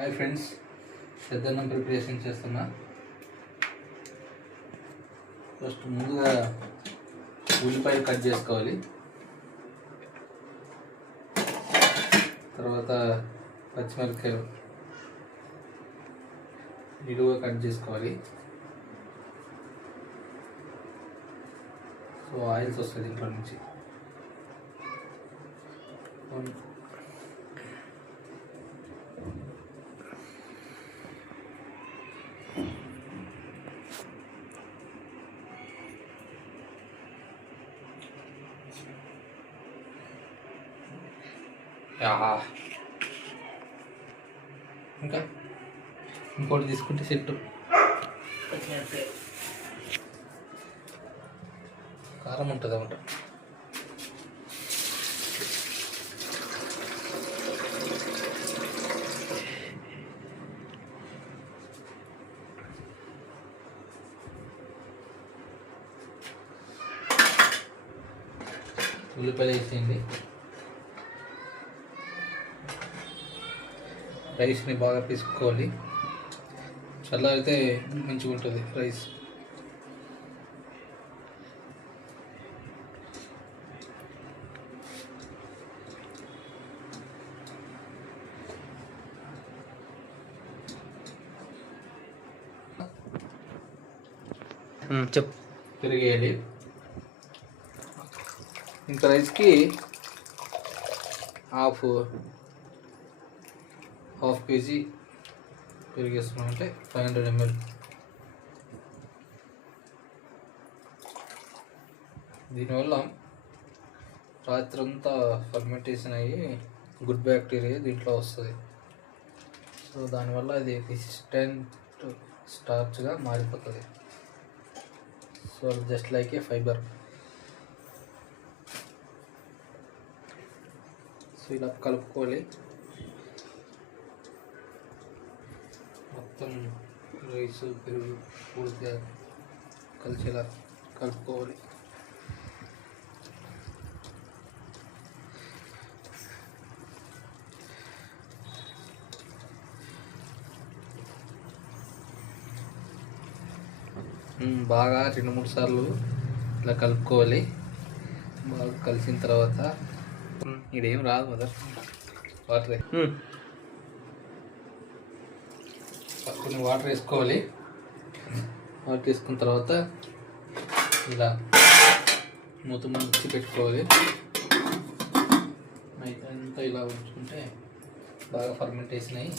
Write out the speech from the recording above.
Hi friends, పెద్దన్నం preparation చేస్తున్నా. First ముందుగా ఉల్లిపాయలు కట్ చేసుకోవాలి. తర్వాత పచ్చిమిరపకాయలు నిలువుగా కట్ చేసుకోవాలి. సో ఆయిల్స్ వస్తుంది ఇంట్లో నుంచి. ఇంకా ఇంకోటి తీసుకుంటే సెట్టు. కారం ఉంటుంది అన్నమాట. ఉల్లిపాయలు వేసేయండి. రైస్ని బాగా పిసుకోవాలి. చల్లారితే మంచిగా ఉంటుంది రైస్. పెరిగేయాలి. ఇంత రైస్కి హాఫ్ కేజీ పెరిగేస్తున్నామంటే 500 ml. దీనివల్ల రాత్రంతా ఫర్మెంటేషన్ అయ్యి గుడ్ బ్యాక్టీరియా దీంట్లో వస్తుంది. సో దానివల్ల అది రెసిస్టెంట్ స్టార్చ్గా మారిపోతుంది. సో జస్ట్ లైక్ ఏ ఫైబర్. సో ఇలా కలుపుకోవాలి. మొత్తం రైస్ పెరుగు పూర్తిగా కలిసేలా కలుపుకోవాలి. బాగా 2-3 సార్లు ఇలా కలుపుకోవాలి. బాగా కలిసిన తర్వాత ఇదేం రాదు మదర్ వాటర్ కొన్ని వాటర్ వేసుకోవాలి. వాటర్ వేసుకున్న తర్వాత ఇలా మూత ముంచి పెట్టుకోవాలి. నైట్ అంతా ఇలా ఉంచుకుంటే బాగా ఫర్మెంటేషన్ అయ్యి